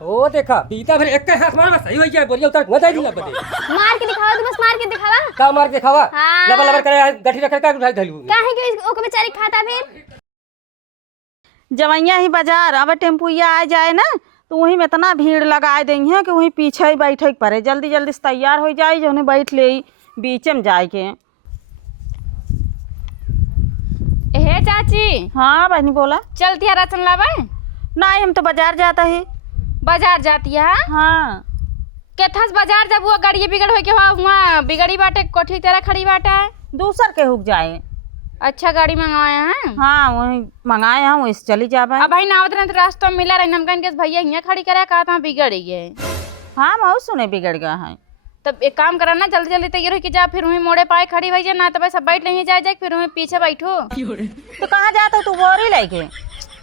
ओ देखा बीता फिर एक हाथ मार में सही हो जाए बोलिए उतर न जाए दिया बदे मार के दिखावा तू, बस मार के दिखावा। का मार के खावा हाँ। लबर लबर करे गठी रख का उठाई धलू काहे के ओके बेचारी खाता फिर। जवैया ही बाजार अब टेम्पुया आ जाए ना तो वहीं में इतना भीड़ लगा देंगे कि वहीं पीछे ही बैठे के पड़े, जल्दी जल्दी से तैयार हो जाए जो उन्हें बैठ ले बीच में जाए के। हे चाची। हाँ बहनी बोला। चलती है राशन लावे? नहीं हम तो बाजार जाता है। बाजार जाती है? हाँ। केथास बाजार जब वो गाड़ी बिगड़ हो के हुआ बिगड़ी बाटे कोठी तेरा खड़ी बाटा है। दूसर के हुक जाए। अच्छा गाड़ी मंगवाए हैं? हाँ वही मंगाए हैं वही से चली जावे। अब भाई नावत ना रास्ता मिला रही नमकन के भैया यहाँ खड़ी करा कहा था बिगड़ गई है। हाँ बहुत सुने बिगड़ गया है। तब एक काम करा ना जल्दी जल्दी तैयार हो के जा, फिर वहीं मोड़े पाए खड़ी भई ना तो भाई सब बैठ नहीं जाए फिर वहीं पीछे बैठो। तो कहाँ जाता तू बोरी लेके?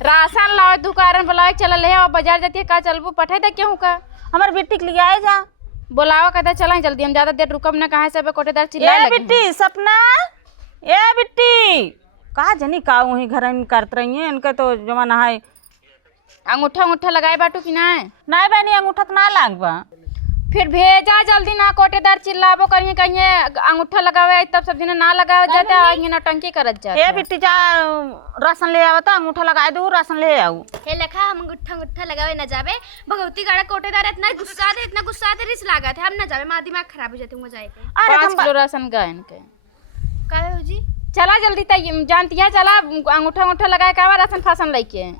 राशन लाओ दुकान बुलाओ चल ले आओ बाजार जाती है का चलबू पठाई दे क्यों का हमारे बिट्टी के लिए आए जा बुलाओ कहता चला जल्दी हम ज्यादा देर रुकम ना कहा सब कोटेदार चिल्लाए लगे। बिट्टी सपना ए बिट्टी कहा जनी का वही घर में करत रही है इनका तो जमाना है। अंगूठा अंगूठा लगाए बाटू कि ना? नहीं बहनी अंगूठा तो ना लागबा। फिर भेजा जल्दी ना कोटेदार चिल्लाबो करिए कहिए अंगूठा लगावे तब सब दिन ना लगावे जाता है नौटंकी करत जाता। ए बिट्टी जा राशन ले आवता अंगूठा लगा दू राशन ले आऊ। हे लखा हम अंगूठा लगावे न जावे भगवती गाड़ा कोटेदार इतना गुस्सा दे रिस लागत है हम न जावे, मां दिमाग खराब हो जाते हो जाए थे। अरे 5 किलो राशन गायन के काहे हो जी? चला जल्दी तय जानती है चला अंगूठा अंगूठा लगाए का राशन फासन लेके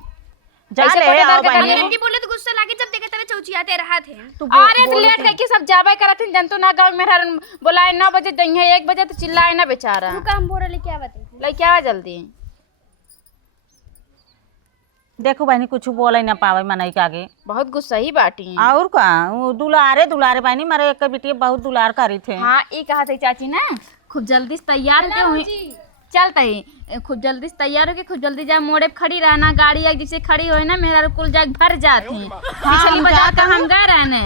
जा ले आओ बहनी। आंटी बोले तो गुस्सा लागे जब देखे तब चौचियाते रहा थे। अरे तो लेट करके सब जावे करत हैं जनतो ना गांव में बुलाए 9 बजे जइए 1 बजे तो चिल्लाए ना बेचारा। तू काम बोरा लेके आवत है लेके आ जल्दी। देखो बहनी कुछ बोले ना पावे मनई के आगे बहुत गुस्सा ही बाटी और का वो दुलारे बहनी मारे एक बिटिया बहुत दुलार करी थे। हाँ ये कहा थी चाची ना खूब जल्दी से तैयार के हुई चलता ही खूब जल्दी से तैयार होके खूब जल्दी जा मोड़े खड़ी रहना गाड़ी एक जैसे खड़ी हो ना मेरा कुल जाग भर जाती पिछली बाजार का हम गए रहने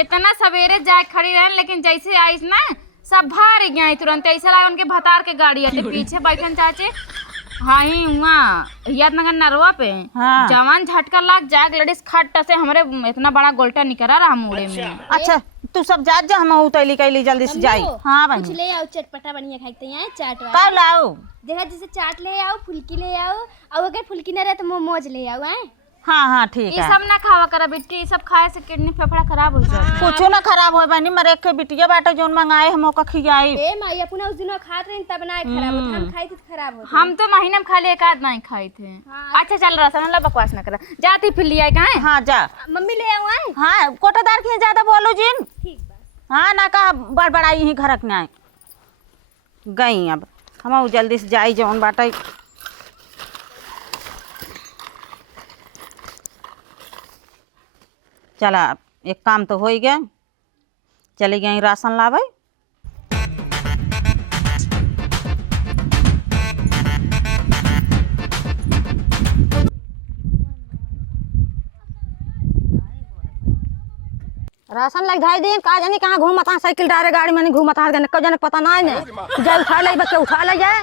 इतना सवेरे जाए खड़ी रहने लेकिन जैसे आई ना सब भर गए तुरंत ऐसा लगा उनके भतार के गाड़ी आते पीछे बैठन चाचे। हाँ ही हुआ याद नगर नरवा पे हाँ। जवान झटका लाग जाग लड़ीस खट से हमारे इतना बड़ा गोल्टा निकला रहा मुड़े में। अच्छा तू सब जा हम उतैली कैली जल्दी से जाई। हाँ कुछ बहनी ले आओ चटपटा बढ़िया खाते हैं चाट वाला। का लाओ? देखा जैसे चाट ले आओ फुल्की ले आओ और अगर फुल्की न रहे तो मोमोज ले आओ हैं। हाँ ठीक ये है। सब ना खावा करा बेटी सब खाए से किडनी फेफड़ा खराब हो जाए। कुछो ना खराब हो बहनी मरे एक बिटिया बाटा जोन मंगाए हम ओका खियाई। ए माई अपना उस दिन खात रहे तब ना खराब होता हम खाई थी खराब होता। हम तो महीने में खाली एक आध नहीं खाए थे। हाँ। अच्छा चल रहा था बकवास ना करा जाती फिर लिया कहाँ हाँ जा। मम्मी ले आओ हैं। हाँ कोटादार के ज्यादा बोलो जिन। ठीक बा। हाँ ना कहा बड़बड़ाई ही घरक ना गई अब हम जल्दी से जाई जौन बाटा। चला एक काम तो हो ही गया चली गई राशन लावे। राशन लग धाई दिन का जानी कहाँ घूमता साइकिल डारे गाड़ी में नहीं घूमता कब जाने पता नहीं ने जाए उठा ले बच्चे उठा ले जाए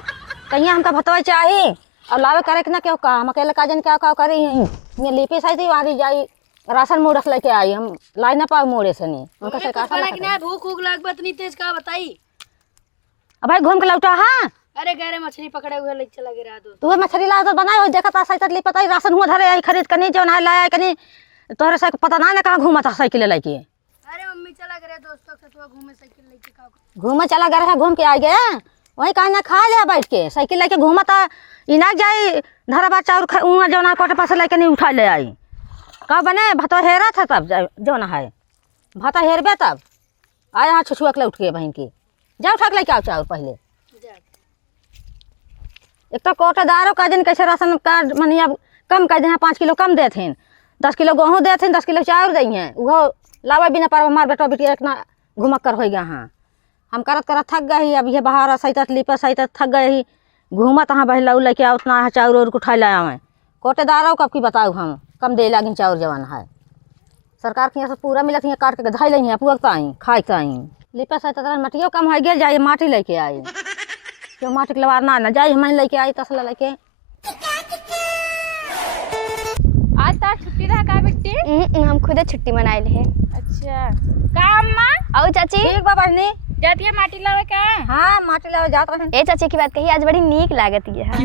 कहीं हमका भतवा चाहिए और लावे करे के ना क्यों का हम अकेले का जन क्या का करी ये लेपे साई थी वारी जाई राशन मोड़ लेके आई हम लाई ना पाओ मोड़े से नहीं उनका सरकार भूख भूख लाग इतनी तेज का बताई। अब भाई घूम के लौटा। हाँ अरे गहरे मछली पकड़े हुए लेके चला गिरा दो तू मछली ला तो बनाई हो देखा सही तक पता ही राशन हुआ धरे आई खरीद कनी जो ना लाया कनी तोहरे से पता ना कहाँ घूमता साइकिल लेके। अरे मम्मी चला गए दोस्तों के साथ घूमे साइकिल लेके का घूमे चला गया घूम के आ गया वही कहा ना खा लिया बैठ के साइकिल लेके घूमता इना जाई धरा बच्चा और जो ना कोटे पास लेके नहीं उठा ले आई कब बने भतो हेरा था तब जो ना है भाता हेरबे तब आया हाँ छुछुआ के उठ के बहन की जा उठा के लेके आओ चाउर पहले। एक तो कोटेदारों का दिन कैसे राशन कार्ड मनी अब कम कर दे 5 किलो कम देथिन 10 किलो गेहूँ देथिन 10 किलो चाउर दी हैं वो लावा बिना पार मार बेटा बेटी इतना घुमक कर हो गया। हाँ हम करत करत थक गए अब ये बाहर सहित लीपर सहित थक गए ही घूमत हाँ बहला लेके आओ उतना चाउर और उठा लाया मैं कोटेदारों कब की बताऊँ हम कम दे लागिन चाउर जवान है सरकार के यहाँ से पूरा मिलत है काट के धाई लही पुअता आई खाए आई लीपर सहित मटियो कम है गेल जाए माटी लेके आई क्यों माटी के लवार ना जाए हम लेके आई तसला लेके। आज तार छुट्टी रहा का बेटी? हम खुदे छुट्टी मनाइल है। अच्छा का अम्मा आओ चाची। ठीक बा बहनी। जाती है माटी लावे का? हाँ माटी लगा जात रहे। ए चाची की बात कही आज बड़ी नीक लागत है। हाँ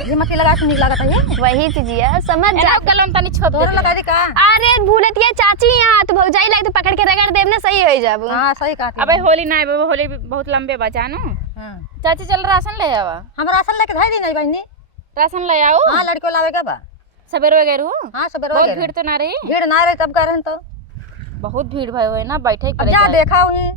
ये माटी लगा के नीक लागत है ये। वही चीजिया समझ जा। कलम तनी छोप तोरे दे। लगा दी का? अरे भूलत ये चाची यहाँ तो भौजाई लाग तो पकड़ के रगड़ देव ना सही हो जाब। हाँ सही कहती। अबे होली ना आए, होली बहुत लंबे बचा नो। हाँ चाची चल राशन ले आवा। हम राशन लेके धाई दी नहीं बहनी। राशन ले आओ। हाँ लड़को लावे का बा। सवेरे वगैरह हो? हाँ सवेरे बहुत वगैरह। भीड़ तो ना रही? भीड़ ना रही तब करें तो। बहुत भीड़ भाई हुए ना, बैठे ही अब पड़े जा जाए। देखा हुई।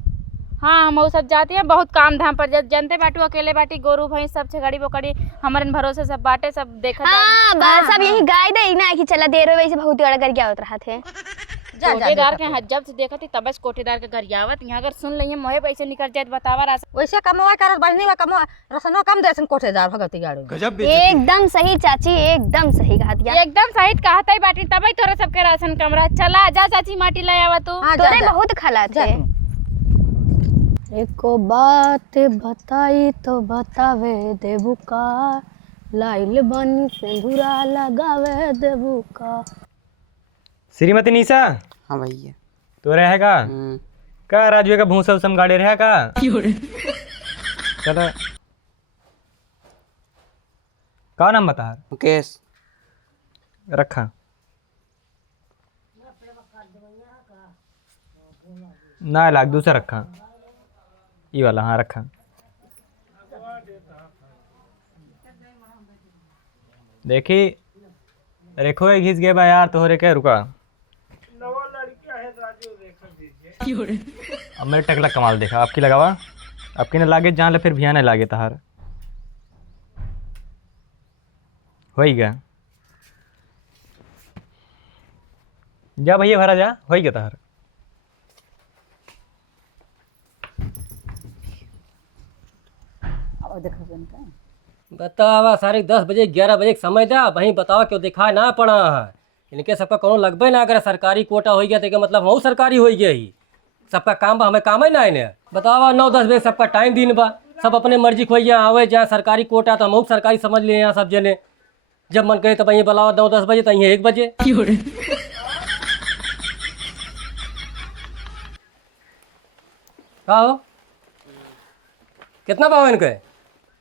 हाँ हम सब जाती है, बहुत काम धाम पर जनते बाटू, अकेले बाटी, गोरू भैंस सब छेगड़ी बोकड़ी हमारे भरोसे सब बाटे, सब देखा। हाँ बस सब यही गाय दे ना कि चला देर हो वैसे बहुत अड़ कर क्या होत रहा थे। जा कोठेदार के यहाँ जब से देखा थी तब से कोठेदार के घर आवत। यहाँ अगर सुन लिये मोहे पैसे निकल जाए तो बतावा राशन। वैसे कमवा करत बहनी वा कमवा रसनो कम देसन कोठेदार भगवती गाड़ी। एकदम सही चाची, एकदम सही कहा दिया। एकदम सही कहता ही बाटी, तब ही तोरा सबके राशन कमरा। चला जा चाची माटी ले आवा तू। हाँ, जा, तोरे जा। बहुत खला थे। एको बात बताई तो बतावे देबू का, लाइल बानी सिंदूरा लगावे देबू का। श्रीमती निशा। हाँ भैया। तो रहेगा का राजू का भूसा उसम गाड़ी रहे का? चलो का नाम बता? मुकेश। रखा ना लाग दूसरा रखा, ये वाला। हाँ रखा। देखी रेखो घिस गए बा यार तोहरे के। रुका अब मेरे टकला कमाल देखा। आपकी लगावा, आपकी ने लागे जान ले फिर भिया नहीं लागे तहार। हो गया जा भैया भरा जा, हो गया तहार। बतावा साढ़े 10 बजे 11 बजे के समय था, वहीं बतावा क्यों दिखा ना पड़ा है। इनके सबका कोनो लगबे ना अगर सरकारी कोटा हो गया तो मतलब हम सरकारी हो गया ही। सबका काम बा, हमें काम ही ना है। बतावा 9-10 बजे सबका टाइम दिन बा, सब अपने मर्जी खोइए आवे जहाँ सरकारी कोटा तो हम सरकारी समझ लिए यहाँ सब जने। जब मन करे तब वहीं बुलावा 9-10 बजे तो 1 बजे। का हो कितना पाओ इनके?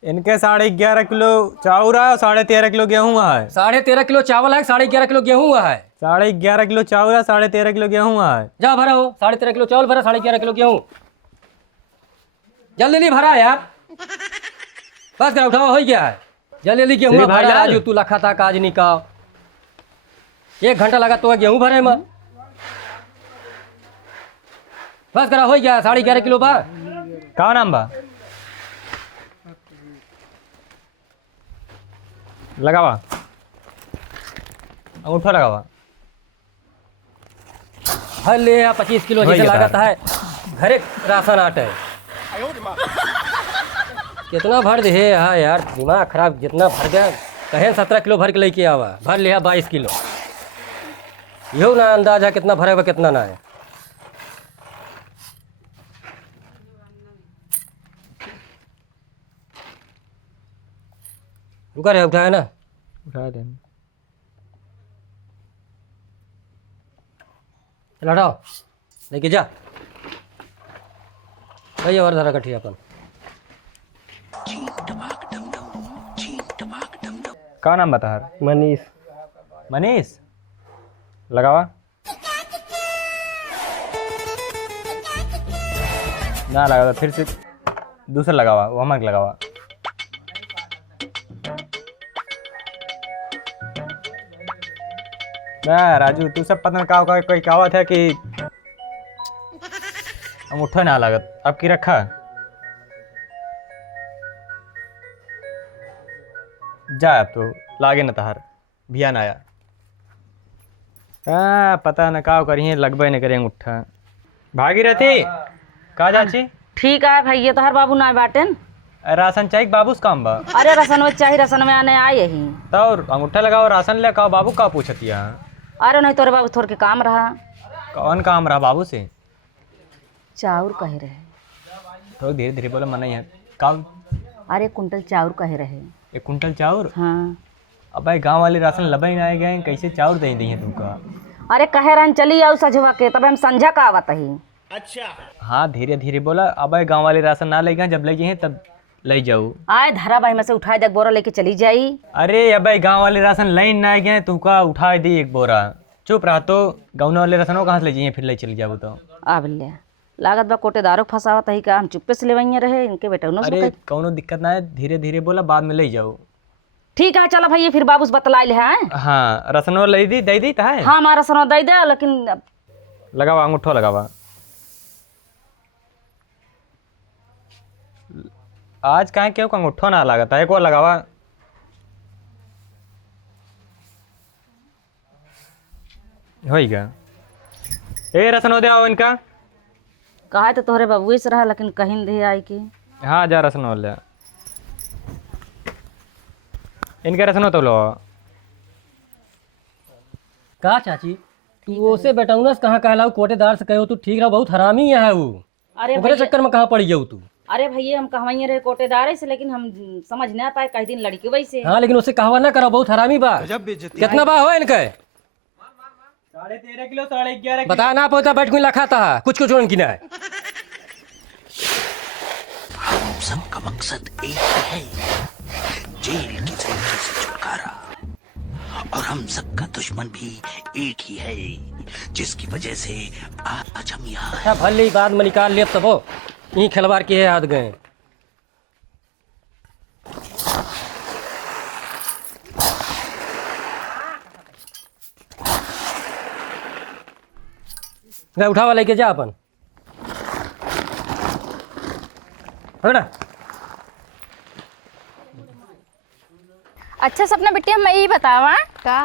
इनके 11.5 किलो चाउर है और 13.5 किलो गेहूँ है। 13.5 किलो चावल है, 11.5 किलो गेहूँ है। 11.5 किलो चाउर है, 13.5 किलो गेहूँ है। जा भरा हो, 13.5 किलो चावल भरा, 11.5 किलो गेहूँ। जल्दी जल्दी भरा यार, बस कर उठाओ, हो गया है। जल्दी जल्दी गेहूँ भरा राजू, तू लखा था काज निकाल। 1 घंटा लगा तो गेहूँ भरे में। बस करा, हो गया 11.5 किलो बा। का नाम बा? लगावा अंगूठा लगावा। हर ले 25 किलो जैसे लागत है। घरे राशन आटे कितना भर दे है यार, दिमाग खराब। जितना भर गया कहे 17 किलो भर के लेके आवा, भर लिया 22 किलो। यो ना अंदाजा कितना भरे हुआ कितना ना है। रुका रहे, उठाया ना, उठा दे। चल हटाओ, लेके जा भैया और धरा कठिया अपन। का नाम बता? मनीष। मनीष लगावा ना लगा, फिर से दूसरा लगावा, वो हमारे लगावा। ना राजू तू सब पता का कोई कहावत है कि अंगूठा ना लागत। अब की रखा जा, अब तो लागे न तहार भिया ना आया। पता न का करिए, लगबे न करें अंगूठा। भागीरथी का चाची? ठीक है भैया तोहर बाबू ना बाटेन। राशन चाहिए बाबू काम बा। अरे रसन में चाहिए, रसन में आने आए यही। तो अंगूठा लगाओ राशन ले का बाबू का पूछती है? अरे नहीं तोरे बाबू थोड़ के काम रहा। कौन काम रहा बाबू से? चाउर कहे रहे। थोड़ा धीरे धीरे बोलो, मना है काम। अरे कुंटल चाउर कहे रहे। 1 कुंटल चाउर? हाँ। अब भाई गांव वाले राशन लबे ना आए गए, कैसे चाउर दे दी है तुमका? अरे कहे रहन चली आओ सजवा के, तब हम संझा का आवत ही। हाँ धीरे धीरे बोला। अब गाँव वाले राशन ना ले गए, जब ले जाइए तब ले जाओ। आए धरा भाई में से उठाए दे बोरा लेके चली जाई। अरे अब गाँव वाले राशन लाइन ना गए तू का उठा दी एक बोरा। चुप रहा तो गाँव वाले राशन कहाँ से ले जाइए, फिर ले चली जाओ तो। अब ले लागत बा कोटेदारों फंसावत ही का, हम चुप्पे से लेवइए रहे इनके बेटा उनो अरे कौनो दिक्कत ना है, धीरे धीरे बोला, बाद में ले जाओ। ठीक है चलो भैया, फिर बाबू से बतलाई ले हैं। हाँ रसनो ले दी दे दी है। हाँ हमारा सनो दे दे, लेकिन लगावा अंगूठो लगावा। आज कहाँ क्यों अंगूठो ना लगाता है, एक और लगावा। होइगा ए रसनो दे आओ इनका। कहा तो तोहरे बबुए से रहा, लेकिन कहीं दे आई की। हाँ जा रसनो ले इनका रसनो तो लो। का चाची तू ओसे बेटौनस कहाँ कहलाऊ, कोटेदार से कहो तू ठीक रहो, बहुत हरामी है वो। अरे ओकरे चक्कर में कहाँ पड़ी जाऊ तू। अरे भैया हम कहवाइए रहे कोटेदार से, लेकिन हम समझ ना पाए कई दिन लड़की वैसे। हाँ लेकिन उससे कहवा ना करो, बहुत हरामी बा। कितना बा हो इनके? 13.5 किलो 11.5 बता ना पहुंचा बैठ कोई लखाता है कुछ कुछ उनकी ना है। हम सबका मकसद एक है, जेल की जिंदगी से छुटकारा। और हम सबका दुश्मन भी एक ही है, जिसकी वजह से आज हम यहाँ हैं। अच्छा भले ही बाद में निकाल लिया तब यही खिलवाड़ के याद गए। उठावा लेके जा अपन ना। अच्छा सपना बेटिया मैं यही बतावा का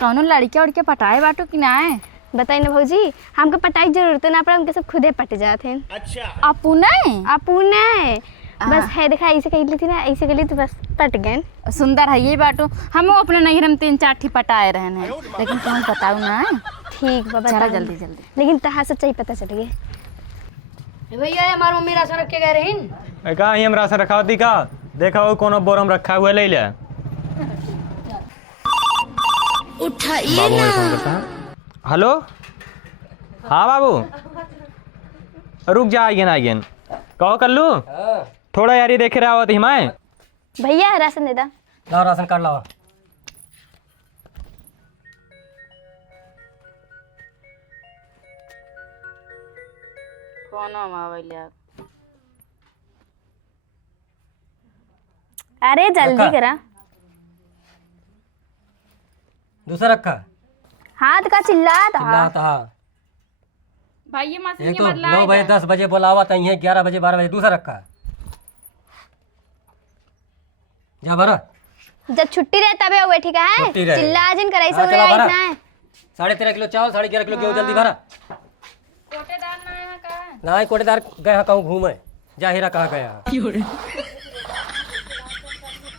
कौनो लड़के उड़के पटाए बाटो कि ना है? बताई ना भौजी, हमको पटाई जरूरत ना पड़ा, उनके सब खुदे पट जाते हैं। अपू नहीं आपू नहीं बस है देखा ऐसे कर ली थी ना, ऐसे कर ली तो बस पट गए। सुंदर है ये बाटो। हम अपने नैहर में 3-4 ठी पटाए रहन है, लेकिन तुम बताओ ना। ठीक बाबा चला जल्दी जल्दी। लेकिन तहा सच्चाई पता चल गई। भैया हमारी मम्मी राशन रख के गए रही। कहाँ ही हम राशन रखा होती का, देखा हो कोनो बोरम रखा हुआ ले ले। उठाइए ना। हेलो हाँ बाबू रुक जा, आइए आइए कहो कर लू थोड़ा यारी देखे रहा हो मैं। भैया राशन दे दा। लाओ राशन कार्ड लाओ। अरे जल्दी करा। दूसरा रखा हाथ का चिल्लाता चिल्लाता हाँ। भाई ये मशीन एक के तो बदला 9 बजे 10 बजे बोलावा तई है, 11 बजे 12 बजे दूसरा रखा। जा भरा जब छुट्टी रहे तबे हुए ठीक है। छुट्टी रहे। चिल्ला जिन करे हाँ, सो चला भरा। इतना है। 13.5 किलो चावल 11.5 किलो गेहूँ जल्दी भरा। कोटेदार ना है का? ना ही कोटेदार गए कहूँ घूमे, जा हीरा कहाँ गया।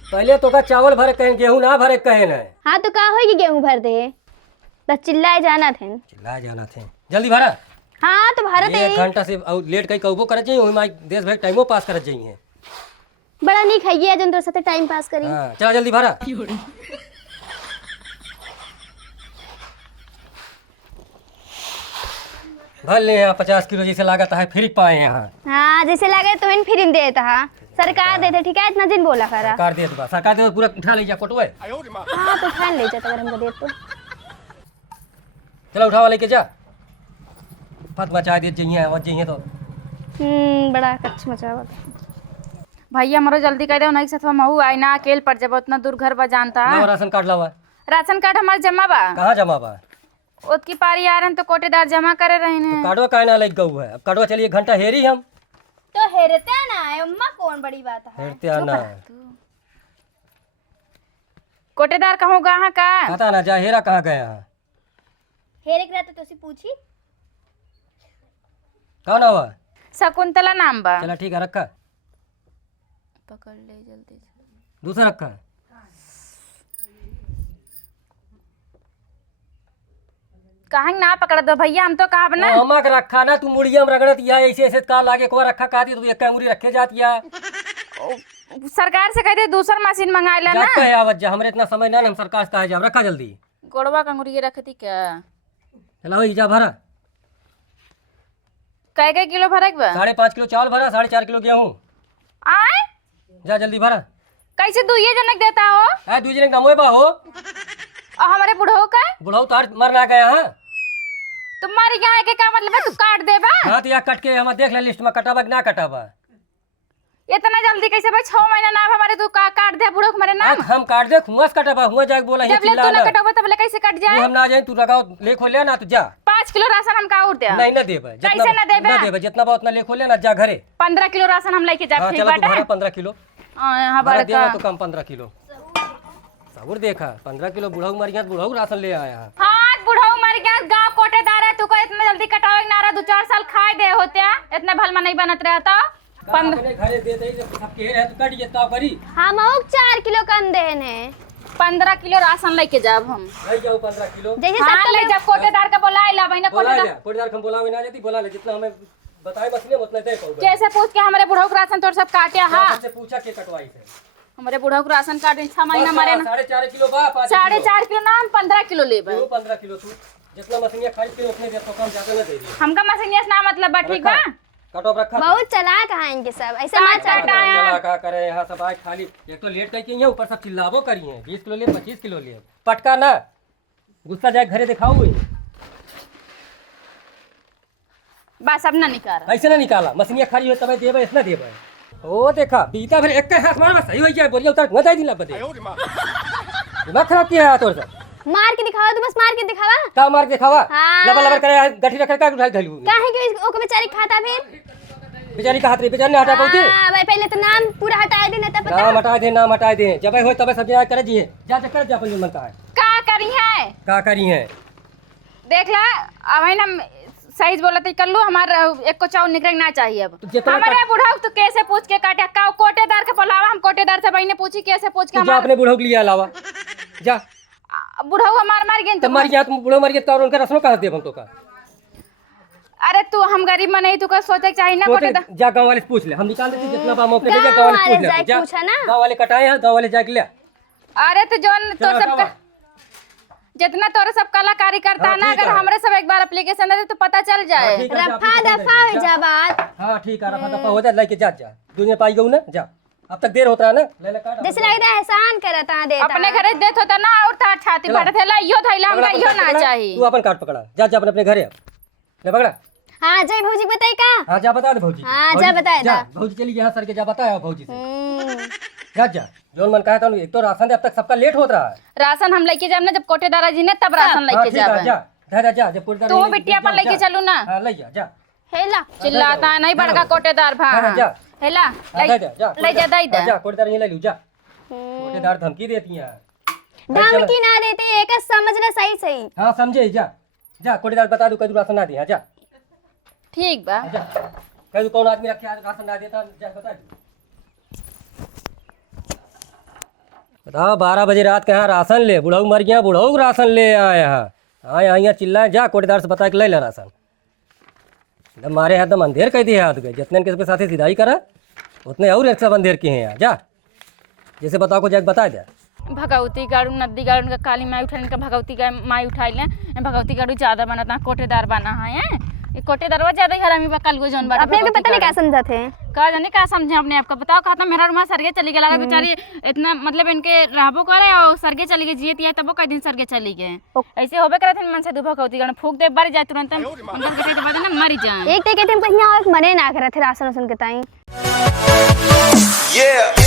पहले तो का चावल भरे कहें, गेहूँ ना भरे कहें न। हाँ तो कहा होगी गेहूं भर दे, बस चिल्लाए जाना थे। चिल्ला जाना थे जल्दी भरा। हाँ तो भारत एक घंटा से लेट कहीं कहबो करत जाइए, ओहि देश भर टाइमो पास करत जाइए। बड़ा नहीं खाइए जन तोर साथे टाइम पास करी। हाँ चला जल्दी भरा। भर ले यहाँ 50 किलो जैसे लागत है, फिर पाए यहाँ। हाँ जैसे लगे तो इन फिर देता है, सरकार देते ठीक है, इतना दिन बोला करा। सरकार दे तो सरकार दे पूरा उठा ले जा कोटवे। हाँ तो ठान ले जाता अगर हमको दे तो। चलो उठावा लेके जा, फत मचा दे जाइए और जाइए तो। बड़ा कच्छ मचा हुआ। भैया हमारो जल्दी कर दो, नहीं सतवा महू आई ना, अकेले पड़ जब उतना दूर घर बा जानता। लाओ राशन कार्ड लावा। राशन कार्ड हमारे जमा बा। कहाँ जमा बा? ओत की पारी आ रहे तो कोटेदार जमा करे रहे हैं। कार्डवा काहे ना लग गऊ है, अब कार्डवा चलिए 1 घंटा हेरी हम। तो हेरते ना है अम्मा, कौन बड़ी बात है। हेरते आना कोटेदार कहूँ कहाँ का? पता ना जा हेरा कहाँ गया। हेरे के रहते तो उसे पूछी। कौन हुआ? शकुंतला नाम बा। चला ठीक है रखा। पकड़ ले जल्दी। दूसरा रखा। कहाँ ना पकड़ दो भैया, हम तो कहा ना। अम्मा का रखा ना, तू मुड़िया में रगड़त या ऐसे ऐसे का लागे को रखा कहती, तू एक कैमरी रखे जाती या। सरकार से कहते दूसरा मशीन मंगा ला ना। जा कहे आवत जा, हमरे इतना समय ना हम सरकार से कहे जा, रखा जल्दी। गोड़वा कंगुरी रखती क्या? चला हो जा भरा। कै किलो भरक बा? 5.5 किलो चावल भरा, 4.5 किलो गेहूँ। आए जा जल्दी भरा। कैसे दुइये जनक देता हो? है 2 जने नमोए बा हो। और हमारे बुढ़ऊ का बुढ़ऊ तार मरना गया है। तुम्हारे यहाँ के का मतलब है तू काट देबा? हाँ तो यहाँ कट के हम देख ले लिस्ट में कटाबा कि ना कटाबा। इतना जल्दी कैसे भाई? 6 महीना ना हमारे तू का काट दे बुढ़ऊ हमारे नाम। हम काट दे हुआ कटाबा हुआ जाके बोला ये जब ले चिल्ला तू ना ना। कटाबा तब ले कैसे कट जाए? हम ना जाए तू लगाओ ले खोले ना तो जा। 5 किलो राशन हम का उठ दे? नहीं ना देबे। कैसे ना देबे? ना देबे जितना बहुत ना ले खोले ना जा घरे। 15 किलो राशन हम लेके जा। हाँ ठीक चलो तू बाटे? भरा 15 किलो। हां भरा बड़का देना तो कम 15 किलो। सबूर देखा 15 किलो बुढ़ऊ मर गया, बुढ़ऊ राशन ले आया है। हाँ बुढ़ऊ मर गया, गांव कोटेदार है, तू को इतना जल्दी कटावे ना रहा, 2-4 साल खाए दे होते इतना भलमा नहीं बनत रहता। अपने घरे दे दे जब सबके है तो कट जेता करी। हम 4 किलो कम देने 15 किलो राशन लेके जाब हम। ले जाओ 15 किलो। जैसे हाँ सबका ले जब कोटेदार का बोला ला बहिना बोला कोटेदार ले कोटेदार हम बोलावे ना जाती बोला ले जितना हमें बताए मछली उतना दे पाऊंगा। कैसे पूछ के हमारे बुढ़ऊ का राशन तोर सब काटे। हाँ सबसे पूछा के कटवाई थे। हमारे बुढ़ऊ का राशन काटे 6 महीना मरे ना। 4.5 किलो बा 5 4.5 किलो ना हम 15 किलो लेबे। 15 किलो तू जितना मछलियां खाई के उतने दे तो कम ज्यादा ना दे दी। हमका मशीनियस ना मतलब बा ठीक बा। कटो रखा बहुत चालाक हैं इनके सब, ऐसे मत काट चाट। आया। चला का करे यहाँ सब आज खाली एक तो लेट करके यहाँ ऊपर सब चिल्लावो करिए 20 किलो ले 25 किलो ले पटका ना गुस्सा जाए घरे दिखाओ बस अब ना निकाल। ऐसे ना निकाला मछलियां खाली हो तब देवे इतना देवे। ओ देखा बीता फिर एक हाथ मार बस सही हो जाए बोलिए उतर मत आई दिला बदे दिमाग खराब किया है तोर सब। मार के दिखावा, तू बस मार के दिखावा। का मार के खावा हाँ। लबर लबर करे गठी रख का उठाई धलू काहे कि ओके बेचारी खाता फिर? बेचारी का हाथ रे बेचारी ने हटा पाउती। हां भाई पहले तो नाम पूरा हटा दे ना तब पता। नाम हटा दे जब हो तब सब करे जिए जा चक्कर जा अपन मन का है का करी है? का करी है देख ला अब है ना सही बोला तो कर लू हमारा एक को चाव निकल ना चाहिए अब। तो जितना हमारे बुढ़ाऊ तो कैसे पूछ के काटे का कोटेदार के बुलावा, हम कोटेदार से भाई ने पूछी कैसे पूछ के तू जा हमारे अपने बुढ़ऊ के लिए अलावा जा बुढ़ाऊ हमार मार गए तो मर गया तुम बुढ़ऊ मर गया तो और उनका रसनो कहां दे हम तो का अरे तू हम गरीब में नहीं तू का सोचे के चाहिए ना कोटेदार। जा गांव वाले से पूछ ले हम निकाल देते जितना बा मौके पे जा गाँव गांव वाले से वाले पूछ ले जाके जा पूछा ना। गांव वाले कटाए हैं गांव वाले जाके ले अरे तो जोन तो चलो, सब हटाओ। जितना तोरे सब कलाकारी करता है ना, ठीक अगर है। हमरे सब एक बार एप्लीकेशन दे दे तो पता चल जाए। ठीक है, जा, रफा अपने दफा घर हो जा। जा बात। हां ठीक है रफा दफा हो जा लेके जा जा दुनिया पाई गऊ ना जा अब तक देर होता है ना ले ले काट जैसे लगता है एहसान करता देता। अपने घरे देत होता ना और था छाती चलो। फट थेला इहो थैला हमरा इहो ना तू चाहिए। अपन काट पकड़ा जा जा अपने घरे ले पकड़ा। हां जय भौजी बताई का। हाँ जा बता दे भौजी। हाँ, भौजी, जा बता जा दा। भौजी चली गया सर के जा बताया भौजी से जा जा जोन मन कहा था एक तो राशन दे अब तक सबका लेट होत रहा है। राशन हम लेके जाब ना जब कोटेदारा जी ने तब राशन हाँ, लेके ठीक है, जाब। जा जा जा जब पुरदार तू नहीं- बिटिया जा, अपन लेके जा। चलू ना। हाँ ले जा जा हेला चिल्लाता है नहीं बड़का कोटेदार भा। हाँ, जा। हेला हाँ, जा जा ले जा दई हाँ, दे। जा पुरदार नहीं ले लू जा कोटेदार धमकी देती हैं। धमकी ना देती एक समझना सही सही। हाँ समझे जा जा कोटेदार बता दू कदू राशन ना दिया जा ठीक बा। जा कदू कौन आदमी रखे राशन ना देता जा बता दू। बताओ 12 बजे रात के यहाँ राशन ले बुढ़ऊ मर गया बुढ़ऊ राशन ले आए यहाँ हाँ यहाँ चिल्लाए जा कोटेदार से बता के ले ले राशन जब मारे हाथ अंधेर कह दिए हाथ गए जितने के साथ सिधाई करा उतने और एक सब अंधेर के हैं यहाँ जा जैसे बताओ को जाके बता दे। भगवती गाड़ू नदी गाड़ू का काली माई उठाने का भगवती का माई उठाई ले भगवती गाड़ू ज्यादा बनता कोटेदार बना है ये कोटेदारवा ज्यादा हरामी बा कल गो जौन बाटे अपने को भगवती पता नहीं क्या गाड़ू। समझा थे। का जाने क्या समझे अपने आप का बताओ कहा था मेरा रूमा सरगे चली गया लगा बेचारी इतना मतलब इनके रहबो करे और सरगे चली गई जियत है तबो कई दिन सरगे चली गए ऐसे होबे करे थे मन से दुभा कौती गण फूक दे बारी जाए तुरंत उनका बेटे के बाद ना मर जाए। एक कहते हम कहीं और मने ना करे थे राशन के ताई।